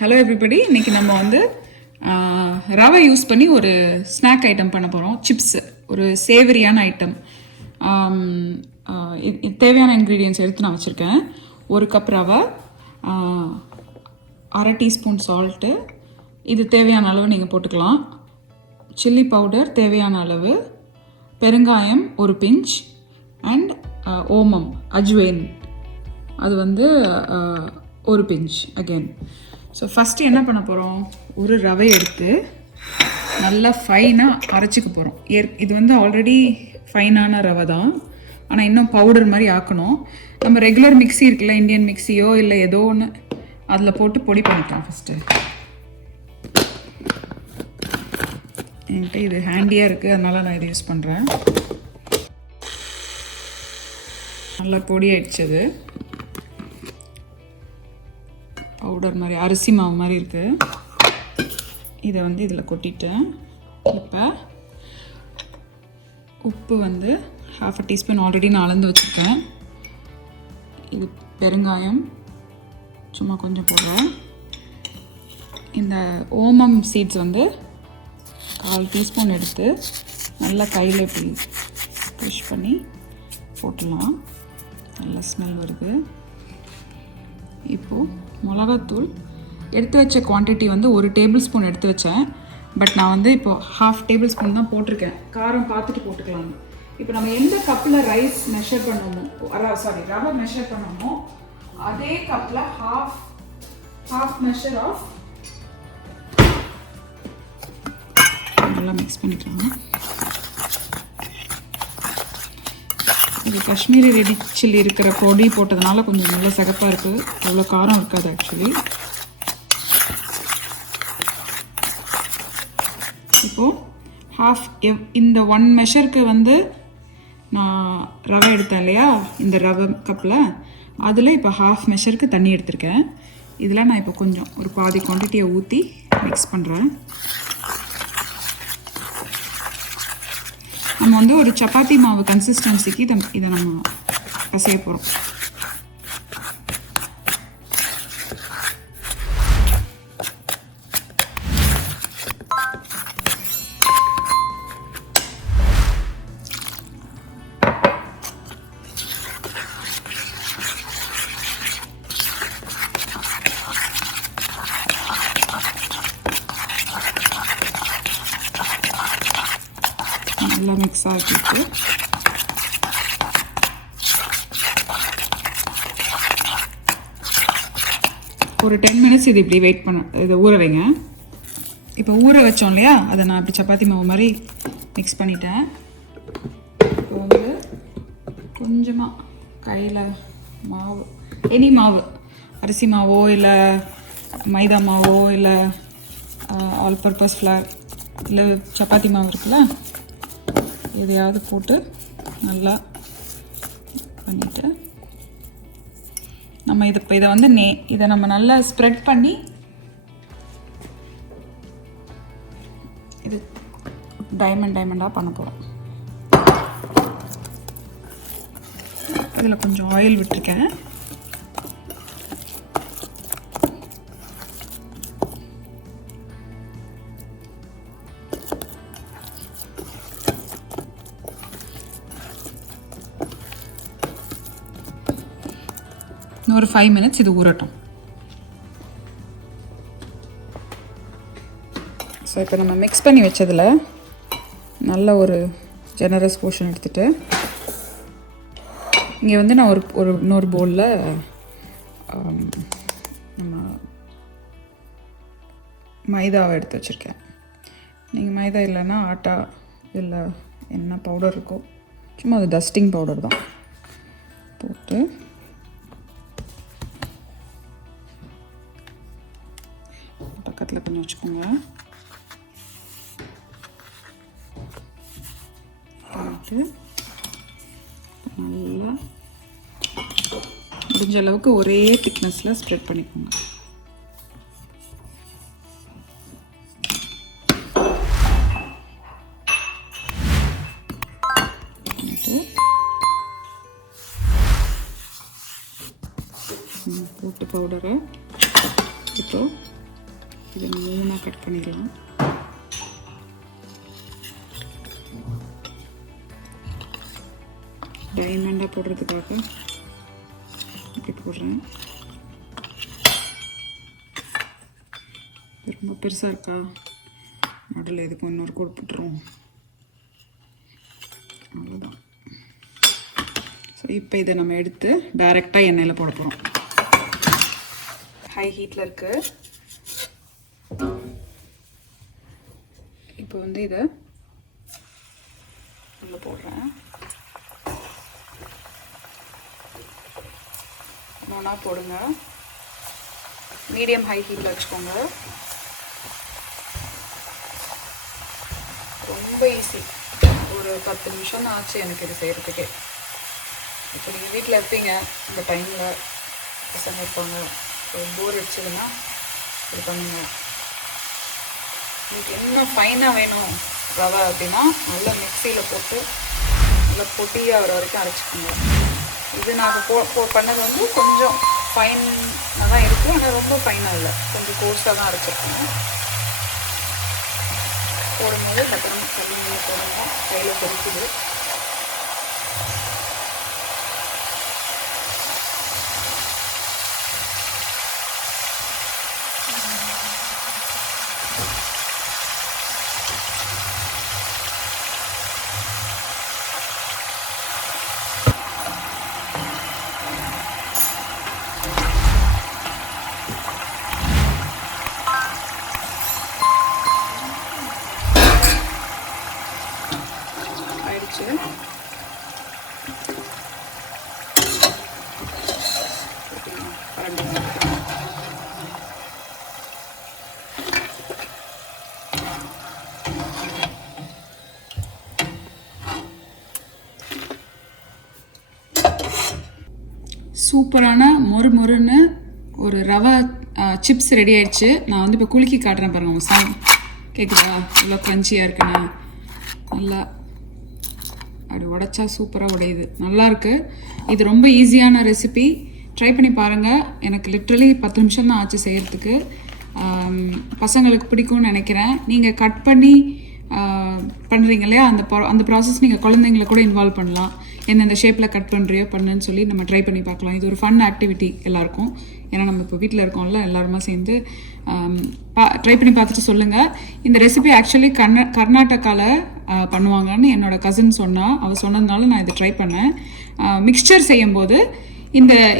Hello everybody. இன்றைக்கி நம்ம வந்து ரவை யூஸ் பண்ணி ஒரு ஸ்நாக் ஐட்டம் பண்ண போகிறோம். சிப்ஸ், ஒரு சேவரியான ஐட்டம். தேவையான இன்க்ரீடியன்ஸ் எடுத்து நான் வச்சுருக்கேன். 1 கப் ரவை, 1/2 டீஸ்பூன் சால்ட்டு, இது தேவையான அளவு நீங்கள் போட்டுக்கலாம். சில்லி பவுடர் தேவையான அளவு, பெருங்காயம் ஒரு பிஞ்ச், அண்ட் ஓமம் அஜ்வைன் அது வந்து ஒரு பிஞ்ச் அகெயின். ஸோ ஃபஸ்ட்டு என்ன பண்ண போகிறோம், ஒரு ரவை எடுத்து நல்லா ஃபைனாக அரைச்சிக்க போகிறோம். இது வந்து ஆல்ரெடி ஃபைனான ரவை தான், ஆனால் இன்னும் பவுடர் மாதிரி ஆக்கணும். நம்ம ரெகுலர் மிக்ஸி இருக்குல்ல, இந்தியன் மிக்ஸியோ இல்லை ஏதோ ஒன்று, அதில் போட்டு பொடி பண்ணிக்கலாம். ஃபஸ்ட்டு என்கிட்ட இது ஹேண்டியாக இருக்குது, அதனால் நான் இதை யூஸ் பண்ணுறேன். நல்லா பொடி ஆயிடுச்சது, பவுடர் மாதிரி அரிசி மாவு மாதிரி இருக்குது. இதை வந்து இதில் கொட்டிட்டேன். இப்போ உப்பு வந்து 1/2 டீஸ்பூன் ஆல்ரெடி நான் அளந்து வச்சுருக்கேன். இது பெருங்காயம் சும்மா கொஞ்சம் போடுறேன். இந்த ஓமம் சீட்ஸ் வந்து 1/4 டீஸ்பூன் எடுத்து நல்லா கையில் இப்படி புஷ் பண்ணி போட்டுடலாம். நல்ல ஸ்மெல் வருது. இப்போது மிளகாத்தூள் எடுத்து வச்ச குவான்டிட்டி வந்து 1 டேபிள் ஸ்பூன் எடுத்து வச்சேன். பட் நான் வந்து இப்போது 1/2 டேபிள் ஸ்பூன் தான் போட்டிருக்கேன். காரம் பார்த்துட்டு போட்டுக்கலாம். இப்போ நம்ம எந்த கப்பில் ரைஸ் மெஷர் பண்ணோமோ, ரவை மெஷர் பண்ணோமோ, அதே கப்பில் ஹாஃப் மெஷர் ஆஃப் நல்லா மிக்ஸ் பண்ணிக்கலாம். இது காஷ்மீரி ரெடி சில்லி இருக்கிற பொடி போட்டதுனால கொஞ்சம் நல்லா சிகப்பாக இருக்குது, அவ்வளோ காரம் இருக்காது ஆக்சுவலி. இப்போது இந்த 1 மெஷருக்கு வந்து நான் ரவை எடுத்தேன் இல்லையா, இந்த ரவை கப்பில், அதில் இப்போ 1/2 மெஷருக்கு தண்ணி எடுத்திருக்கேன். இதில் நான் இப்போ கொஞ்சம் ஒரு பாதி குவான்டிட்டியை ஊற்றி மிக்ஸ் பண்ணுறேன். நம்ம வந்து ஒரு சப்பாத்தி மாவு கன்சிஸ்டன்சிக்கு இதை நம்ம பசைய போகிறோம். நல்லா மிக்ஸ் ஆகிட்டு ஒரு 10 மினிட்ஸ் இது இப்படி வெயிட் இதை ஊற வைங்க. இப்போ ஊற வச்சோம் இல்லையா, அதை நான் இப்படி சப்பாத்தி மாவு மாதிரி மிக்ஸ் பண்ணிட்டேன். இப்போ வந்து கொஞ்சமாக கையில் மாவு, எனி மாவு, அரிசி மாவோ இல்லை மைதா மாவோ இல்லை ஆல் பர்பஸ் ஃப்ளார் இல்லை சப்பாத்தி மாவு இருக்குல்ல, எதையாவது போட்டு நல்லா பண்ணிவிட்டு நம்ம இதை வந்து இதை நம்ம நல்லா ஸ்ப்ரெட் பண்ணி இது டைமண்டாக பண்ண போகிறோம். இதில் கொஞ்சம் ஆயில் விட்டுருக்கேன். ஒரு 5 மினிட்ஸ் இது ஊறட்டும். ஸோ இப்போ நம்ம மிக்ஸ் பண்ணி வச்சதில் நல்ல ஒரு ஜெனரஸ் போர்ஷன் எடுத்துகிட்டு இங்கே வந்து நான் ஒரு இன்னொரு பவுலில் நம்ம மைதாவை எடுத்து வச்சுருக்கேன். நீங்கள் மைதா இல்லைன்னா ஆட்டா இல்லை என்ன பவுடர் இருக்கோ, சும்மா அது டஸ்டிங் பவுடர் தான் போட்டு பக்கத்தில் கொஞ்சம் வச்சுக்கோங்க. நல்லா முடிஞ்ச அளவுக்கு ஒரே திக்னஸில் ஸ்ப்ரெட் பண்ணிக்கோங்க. போட்டு பவுடரை இப்போ இதை 3 கட் பண்ணிடலாம். டைமண்டாக போடுறதுக்காக இப்படி போடுறேன். ரொம்ப பெருசாக இருக்கா, நடுவில் இதுக்கு இன்னொரு கோட் போட்டுருவோம். அவ்வளோதான். ஸோ இப்போ இதை நம்ம எடுத்து டைரெக்டாக எண்ணெயில் போட போகிறோம். ஹை ஹீட்டில் இருக்குது. இப்போ வந்து இதை உள்ள போடுறேன். ஒன்றா போடுங்க. மீடியம் ஹை ஹீட்டில் வச்சுக்கோங்க. ரொம்ப ஈஸி. ஒரு 10 நிமிஷம் தான் ஆச்சு எனக்கு இது செய்கிறதுக்கே. இப்போ நீங்கள் வீட்டில் இருப்பீங்க, இந்த டைமில் பசங்க இருப்பாங்க, போர் அடிச்சதுன்னா இது பண்ணுங்க. உங்களுக்கு என்ன ஃபைனாக வேணும் ரவை அப்படின்னா நல்லா மிக்சியில் போட்டு நல்லா பொடியாக வர வரைக்கும் அரைச்சிக்கோங்க. இது நாங்கள் பண்ணது வந்து கொஞ்சம் ஃபைனாக தான் இருக்குது, ஆனால் ரொம்ப ஃபைனாக இல்லை, கொஞ்சம் கோர்ஸாக தான் அரைச்சிருக்கோம். போடும்போது டக்குனு தண்ணியில் போடுங்க, கையில் கொதிக்குது. சூப்பரான மொறுன்னு ஒரு ரவா சிப்ஸ் ரெடி ஆயிடுச்சு. நான் வந்து இப்போ குலுக்கி காட்டுறேன் பாருங்கள். உங்கள் சாங் கேட்குதா? நல்லா க்ரன்ச்சியாக இருக்குண்ணா, நல்லா அப்படி உடைச்சா சூப்பராக உடையுது, நல்லாயிருக்கு. இது ரொம்ப ஈஸியான ரெசிபி, ட்ரை பண்ணி பாருங்கள். எனக்கு லிட்ரலி 10 நிமிஷம் தான் ஆச்சு செய்கிறதுக்கு. பசங்களுக்கு பிடிக்கும்னு நினைக்கிறேன். நீங்கள் கட் பண்ணி பண்ணுறீங்க இல்லையா, அந்த ப்ராசஸ் நீங்கள் குழந்தைங்கள கூட இன்வால்வ் பண்ணலாம். எந்தெந்த ஷேப்பில் கட் பண்ணுறியோ பண்ணுன்னு சொல்லி நம்ம ட்ரை பண்ணி பார்க்கலாம். இது ஒரு ஃபன் ஆக்டிவிட்டி எல்லாருக்கும். ஏன்னா நம்ம இப்போ வீட்டில் இருக்கோம்ல, எல்லாருமா சேர்ந்து ட்ரை பண்ணி பார்த்துட்டு சொல்லுங்கள். இந்த ரெசிபி ஆக்சுவலி கர்நாடகாவில் பண்ணுவாங்கன்னு என்னோடய கசின் அவள் சொன்னதுனால நான் இதை ட்ரை பண்ணேன். மிக்சர் செய்யும்போது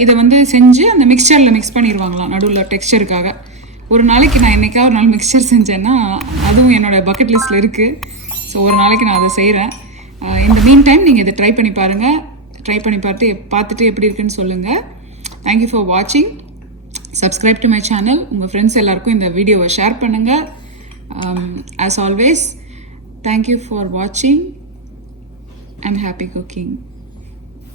இதை வந்து செஞ்சு அந்த மிக்சரில் மிக்ஸ் பண்ணிடுவாங்களாம் நடுவில் டெக்ஸ்சருக்காக. ஒரு நாளைக்கு நான் என்றைக்காவது ஒரு நாள் மிக்சர் செஞ்சேன்னா அதுவும் என்னோடய பக்கெட் லிஸ்ட்டில் இருக்குது. ஸோ ஒரு நாளைக்கு நான் அதை செய்கிறேன். இந்த மீன் டைம் நீங்கள் இதை ட்ரை பண்ணி பாருங்கள். ட்ரை பண்ணி பார்த்துட்டு எப்படி இருக்குன்னு சொல்லுங்கள். தேங்க்யூ ஃபார் வாட்சிங். Subscribe to my channel. உங்கள் ஃப்ரெண்ட்ஸ் எல்லாருக்கும் இந்த வீடியோவை ஷேர் பண்ணுங்கள். ஆஸ் ஆல்வேஸ், தேங்க்யூ ஃபார் வாட்சிங் அண்ட் ஹாப்பி குக்கிங்.